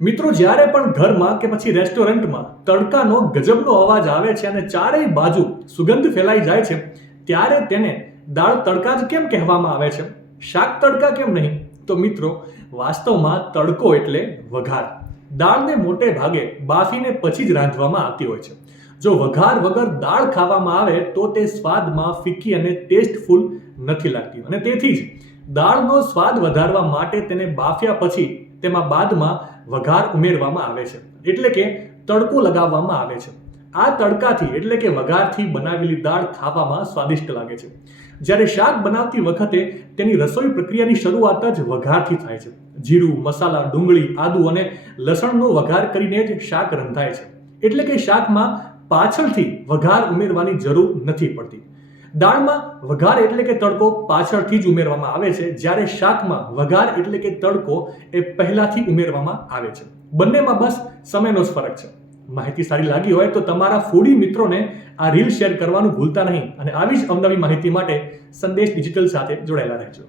મિત્રો, જ્યારે પણ ઘરમાં કે પછી રેસ્ટોરન્ટમાં તડકાનો ગજબનો અવાજ આવે છે અને ચારેય બાજુ સુગંધ ફેલાઈ જાય છે, ત્યારે તેને દાળ તડકા જ કેમ કહેવામાં આવે છે? શાક તડકા કેમ નહીં? તો મિત્રો, વાસ્તવમાં તડકો એટલે વઘાર. દાળને મોટે ભાગે બાફીને પછી જ રાંધવામાં આવતી હોય છે. જો વઘાર વગર દાળ ખાવામાં આવે તો તે સ્વાદમાં ફીકી અને ટેસ્ટફુલ નથી લાગતી, અને તેથી જ દાળનો સ્વાદ વધારવા માટે તેને બાફ્યા પછી તેમાં બાદમાં વઘાર ઉમેરવામાં આવે છે, એટલે કે તડકો લગાવવામાં આવે છે. આ તડકાથી એટલે કે વઘારથી બનાવેલી દાળ ખાવામાં સ્વાદિષ્ટ લાગે છે. જ્યારે શાક બનાવતી વખતે તેની રસોઈ પ્રક્રિયાની શરૂઆત જ વઘારથી થાય છે. જીરું, મસાલા, ડુંગળી, આદુ અને લસણનો વઘાર કરીને જ શાક રંધાય છે. એટલે કે શાકમાં પાછળથી વઘાર ઉમેરવાની જરૂર નથી પડતી. દાળમાં વઘાર એટલે કે તડકો પાછળથી જ ઉમેરવામાં આવે છે, જ્યારે શાકમાં વઘાર એટલે કે તડકો એ પહેલાથી ઉમેરવામાં આવે છે. બંનેમાં બસ સમયનો જ ફરક છે. માહિતી સારી લાગી હોય તો તમારા ફૂડી મિત્રોને આ રીલ શેર કરવાનું ભૂલતા નહીં, અને આવી જ અવનવી માહિતી માટે સંદેશ ડિજિટલ સાથે જોડાયેલા રહેજો.